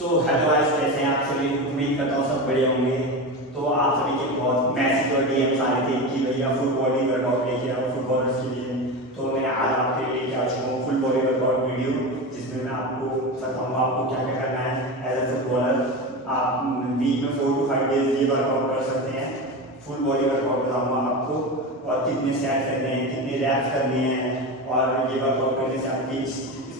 Hello guys, कैसे हैं आप सभी। उम्मीद करता हूँ सब बढ़िया होंगे। तो आप सभी के बहुत मैसेज और डीएम्स आ रहे थे कि भैया फुल बॉडी वर्कआउट लेके आओ फुटबॉलर्स के लिए। तो मैं आज आपके लिए लेके आ चुका हूँ फुल बॉडी वर्कआउट वीडियो, जिसमें मैं आपको बताऊँगा आपको क्या क्या करना है एज ए फुटबॉलर। आप वीक में 4 to 5 डेज ये वर्कआउट कर सकते हैं। फुल बॉडी वर्कआउट बताऊँगा आपको, और कितने सेट करने हैं, कितने रैप्स करने हैं, और ये वर्कआउट करने से आपकी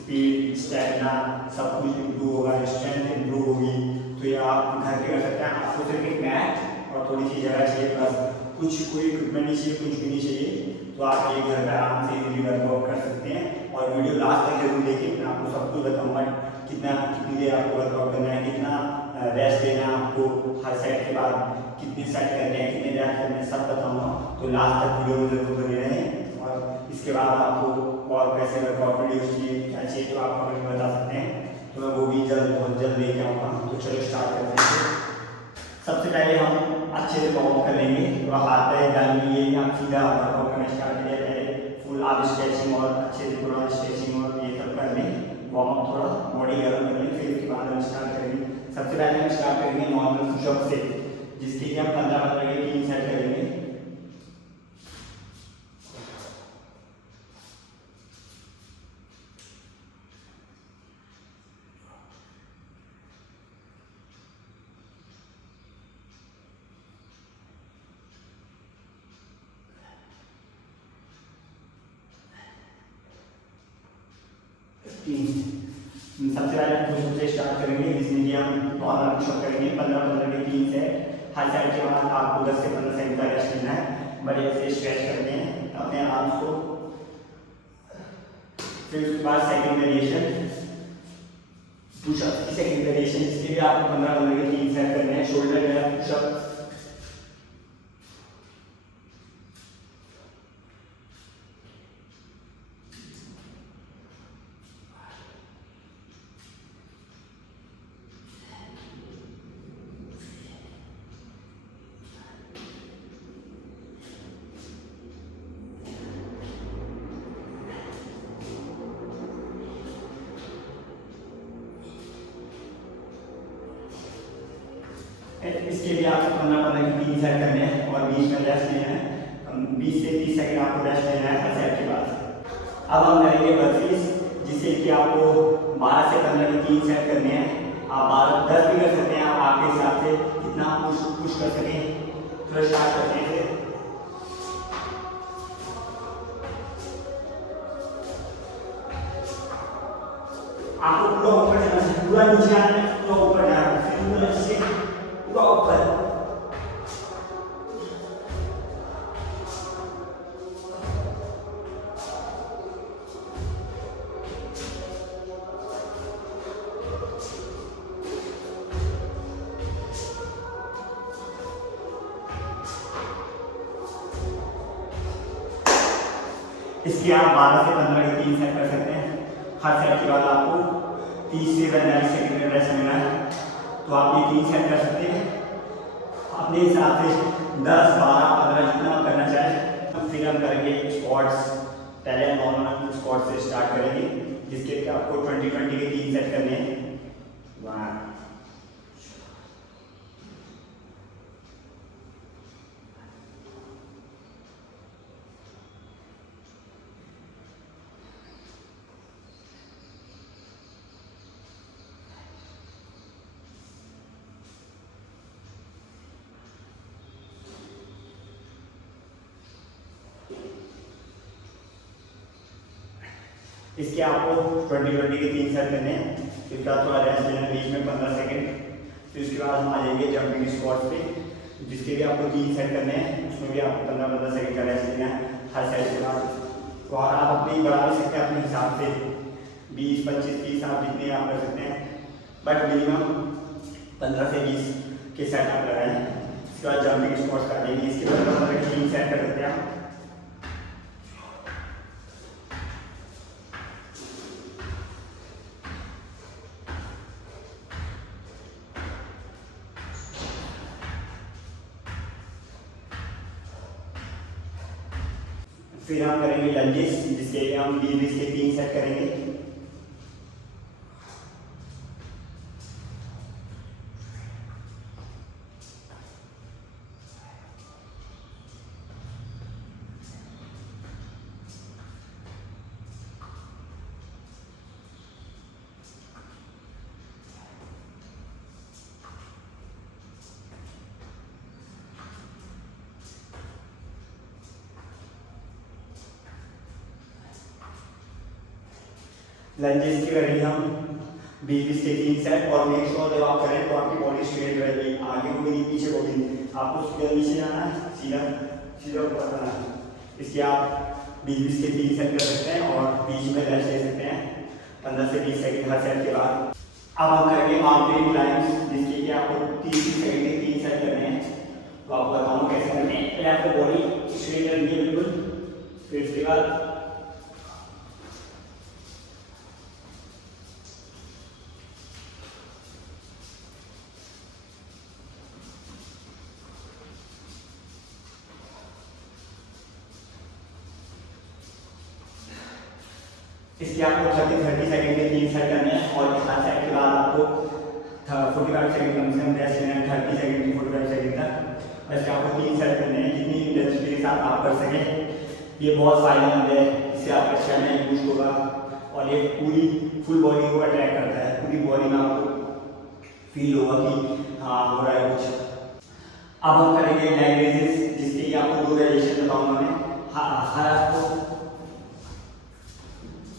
स्पीड, स्टैमिना सब कुछ इम्प्रूव होगा, स्ट्रेंथ इम्प्रूव होगी। तो ये आप घर पे कर सकते हैं। आपको सिर्फ एक मैट और थोड़ी सी जगह चाहिए, बस कुछ कोई इक्विपमेंट नहीं चाहिए, कुछ भी नहीं चाहिए। तो आप ये घर पे आराम से इजीली वर्कआउट कर सकते हैं। और वीडियो लास्ट तक जरूर देखिए, मैं आपको सब कुछ बताऊँगा कितनी देर आपको वर्कआउट करना है, कितना रेस्ट लेना है आपको, हर सेट के बाद कितने सेट करने हैं, कितने रैप करने हैं, सब बताऊँगा। तो लास्ट तक वीडियो में जरूर बने रहें। और इसके बाद आपको और कैसे वर्कआउट वीडियो चाहिए, क्या चाहिए, तो आप हमें बता सकते हैं। तो मैं वो भी बहुत जल्द लेके आऊँगा। तो चलो स्टार्ट करते हैं। सबसे पहले हम अच्छे से वार्म अप कर लेंगे। तो हाथ पैर डालेंगे, ये आप सीधा वर्कआउट करना स्टार्ट करिए। पहले फुल आप स्ट्रेचिंग और अच्छे से थोड़ा स्ट्रेचिंग और ये सब कर लें, वार्म अप थोड़ा बॉडी गर्म कर लें। फिर उसके बाद हम स्टार्ट करेंगे। सबसे पहले हम स्टार्ट करेंगे नॉर्मल पुशअप से, जिसके लिए हम 15-15 के 3 सेट करेंगे। सबसे पहले हम पुशअप से स्टार्ट करेंगे, जिसमें कि हम नॉर्मल पुशअप करेंगे 15-15 के 3 सेट। हर सेट के बाद आपको 10 से 15 सेकंड का रेस्ट लेना है। बढ़िया से स्ट्रेच करते हैं अपने आर्म्स को। फिर उसके बाद सेकंड वेरिएशन, पुशअप की सेकंड वेरिएशन, जिसके लिए आपको 15-15 के 3 सेट करने हैं। शोल्डर का पुशअप, इसके लिए आपको 15-15 की 3 सेट करने हैं और बीच में रेस्ट लेना है। 20 से 30 सेकंड आपको रेस्ट लेना है हर सेट के बाद। अब हम करेंगे बर्फीज, जिससे कि आपको 12 से 15 के 3 सेट करने हैं। आप 12-10 भी कर सकते हैं, आप आपके हिसाब से कितना पुश कर सकें। तो स्टार्ट करते हैं। फिर आपको पूरा ऊपर जाना है, पूरा नीचे आना है, पूरा ऊपर जाना है, फिर पूरा नीचे, पूरा ऊपर। इसके आप 12 से 15 के 3 सेट कर सकते हैं। हर सेट के बाद आपको 30 से 45 सेकंड रेस्ट लेना है। तो आप ये 3 सेट कर सकते हैं अपने हिसाब से, 10, 12, 15 जितना आप करना चाहें। फिर हम करेंगे स्क्वाट्स। पहले नॉर्मल स्क्वाट से स्टार्ट करेंगे, जिसके लिए आपको 20-20 के 3 सेट करने हैं। 1, इसके आपको 20-20 के 3 सेट करने हैं। फिर उसके बाद थोड़ा रेस्ट लेना बीच में 15 सेकंड। फिर उसके बाद हम आ जाएंगे जंपिंग स्क्वाट्स पे, जिसके लिए आपको 3 सेट करने हैं। उसमें भी आपको 15-15 सेकंड का रेस्ट लेना है हर सेट के बाद। तो और आप अपनी बढ़ा भी सकते हैं अपने हिसाब से, 20, 25, 30 आप जितने आप कर सकते हैं, बट मिनिमम 15 से 20 के सेट आप लगाएं। इसके बाद जंपिंग स्क्वाट्स कर देंगे। इसके बाद 15 के 3 सेट कर सकते हैं आप। फिर हम करेंगे लंजेस, जिसके लिए हम 20-20 के 3 सेट करेंगे। लंजेस की करेंगे हम 20 के 3 सेट और मेक श्योर जब आप करें तो आपकी बॉडी स्ट्रेट रहेगी, आगे को भी नहीं पीछे को भी नहीं। आपको सीधा नीचे जाना है, सीधा सीधा ऊपर जाना है। इसके आप 20 के 3 सेट कर सकते हैं और बीच में रेस्ट ले सकते हैं 15 से 20 सेकंड हर सेट के बाद। अब हम करेंगे माउंटेन क्लाइंब्स, जिसके कि आपको 30 सेकंड के 3 सेट करने हैं। तो आपको बताऊँ कैसे करने हैं। पहले आपको बॉडी स्ट्रेट रखनी है बिल्कुल, फिर इसके बाद इसके आपको 30 सेकंड के 3 सेट करने हैं और हर सेट के बाद आपको 45 सेकंड कम से कम रेस्ट लेना है, 30 सेकंड की 45 सेकंड तक। और इसके आपको 3 सेट करने हैं, जितनी इंटेंसिटी के साथ आप कर सकें। ये बहुत फायदेमंद है, इससे आपका स्टैमिना बूस्ट होगा और ये पूरी फुल बॉडी को अट्रैक्ट करता है। पूरी बॉडी में आपको फील होगा कि हाँ हो रहा है कुछ। अब हम करेंगे लेग रेजेस, जिसके लिए आपको 2 वेरिएशन बताऊंगा मैं।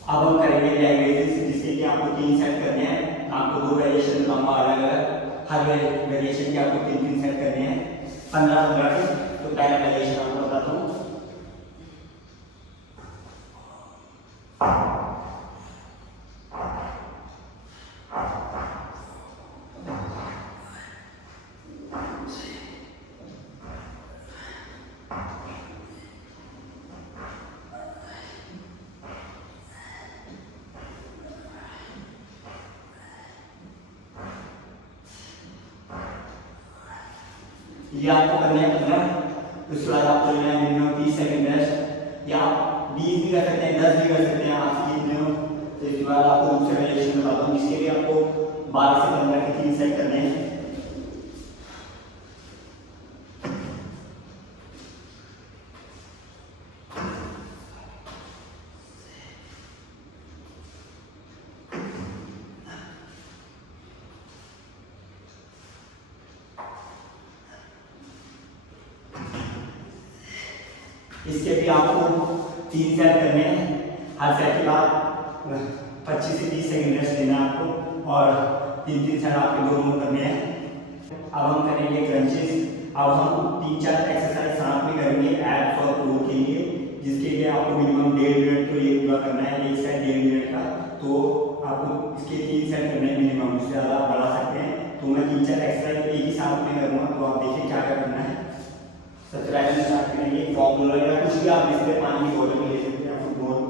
अब हम करेंगे लेग रेजेस, जिसके लिए आपको 3 सेट करने हैं। आपको 2 वेरिएशन बताऊंगा अलग अलग, हर वेरिएशन के आपको 3 सेट करने हैं 15-15 के। तो पहला वेरिएशन आपको बताता हूँ। ये आपको करना है 15। उसके बाद आपको लेना है मिनिमम 30 सेकंड रेस्ट, या 20 भी कर सकते हैं, 10 भी कर सकते हैं, आप कितने हो। तो इसके बाद आपको दूसरे वेरिएशन बताता हूँ, जिसके लिए आपको 12 से 15 के 3 सेट करने हैं। इसके भी आपको 3 सेट करने हैं। हर सेट के बाद 25 से 30 सेकंड रेस्ट देना है आपको और 3 सेट आपके दोनों करने हैं। अब हम करेंगे क्रंचेस। अब हम 3-4 एक्सरसाइज साथ में करेंगे एब्स और कोर के लिए, जिसके लिए आपको मिनिमम 1.5 मिनट तो ये पूरा करना है, एक सेट 1.5 मिनट का। तो आपको इसके 3 सेट करने हैं मिनिमम, उससे ज़्यादा आप बढ़ा सकते हैं। तो मैं 3-4 एक्सरसाइज एक ही साथ में करूँगा, तो आप देखिए क्या क्या करना है। सबसे पहले स्टार्ट करेंगे फॉर्मूला या कुछ भी आप इससे पानी की बोतल में ले सकते हैं, फुटबॉल।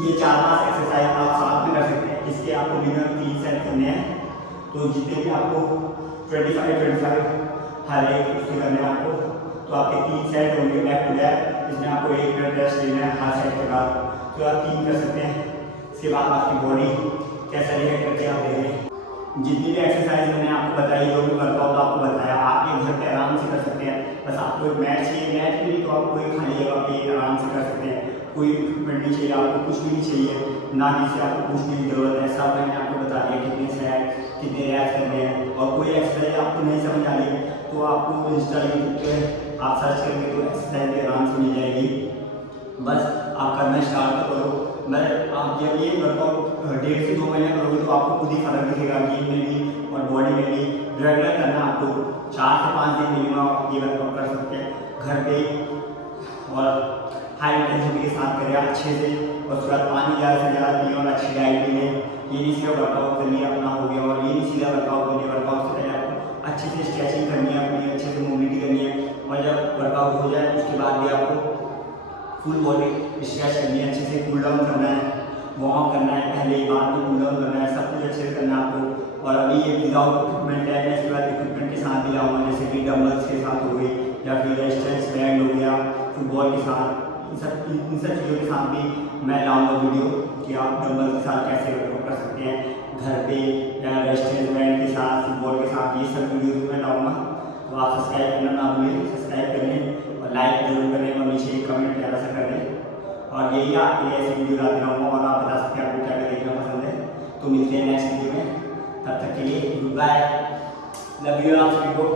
ये 4-5 एक्सरसाइज आप साथ में कर सकते हैं। इसके आपको मिनिमम 3 सेट करने हैं। तो जितने भी आपको 25 हर एक उसके करने हैं आपको, तो आपके 3 सेट होंगे बैक टू बैक। इसमें आपको 1 मिनट रेस्ट लेना है हर सेट के बाद। तो आप 3 कर सकते हैं। इसके बाद आपकी बॉडी कैसा रिएक्ट करके आप देखें। जितनी भी एक्सरसाइज मैंने आपको बताई, जो भी वर्कआउट आपको बताया, आप ये घर पे आराम से कर सकते हैं। बस आपको एक मैट चाहिए, मैट भी नहीं तो आप कोई खाली जगह पे आराम से कर सकते हैं। कोई इक्विपमेंट नहीं चाहिए आपको, कुछ भी नहीं चाहिए, ना किसी आपको पूछने की जरूरत है। सब मैंने आपको बता दिया, कितने सेट, कितने रैप्स करने हैं। और कोई एक्सरसाइज आपको नहीं समझ आ रही तो आपको इंस्टा यूट्यूब पे आप सर्च करेंगे तो एक्सरसाइज भी आराम से मिल जाएगी। बस आप करना स्टार्ट तो करो। मैं आप जब ये वर्कआउट 1.5 से 2 महीने करोगे तो आपको खुद ही फर्क दिखेगा, गेम में भी और बॉडी में भी। रेगुलर करना, आपको 4 से 5 दिन मिनिमम आप ये वर्कआउट कर सकते हैं घर पे और हाई इंटेंसिटी के साथ करें अच्छे से। और उसके बाद पानी ज़्यादा से ज़्यादा पिए और अच्छी डाइट भी लें। ये नहीं सिर्फ वर्कआउट कर लिया अपना हो गया, और ये नहीं सीधा वर्कआउट कर लिया। वर्कआउट से पहले आपको अच्छे से स्ट्रेचिंग करनी है, अपनी अच्छे से मूवमेंट करनी है। और जब वर्कआउट हो जाए उसके बाद भी आपको फुल बॉडी स्ट्रेच करनी है, अच्छे से कूल डाउन करना है, वार्म अप करना है, पहले ही बाद में कूल डाउन करना है, सब कुछ अच्छे से करना है आपको। और अभी ये विदाउट इक्विपमेंट है, मैं इसके बाद इक्विपमेंट के साथ भी लाऊंगा, जैसे कि डंबल्स के साथ हो गई या फिर रेजिस्टेंस बैंड हो गया फुटबॉल के साथ। इन सब चीज़ों के साथ भी मैं लाऊंगा वीडियो कि आप डंबल के साथ कैसे वर्कआउट कर सकते हैं घर पे, या रेजिस्टेंस बैंड के साथ, फुटबॉल के साथ। ये सब वीडियो मैं लाऊंगा। तो आप सब्सक्राइब करना ना भूलें, सब्सक्राइब कर लें और लाइक जरूर करें और नीचे कमेंट प्यारा सा कर दें। और यही आपके लिए ऐसी वीडियो लाते रहूँगा और आप बता सकते हैं आपको क्या क्या देखना पसंद है। तो मिलते हैं नेक्स्ट वीडियो में, तब तक के लिए गुड बाय, लव यू आप सभी को।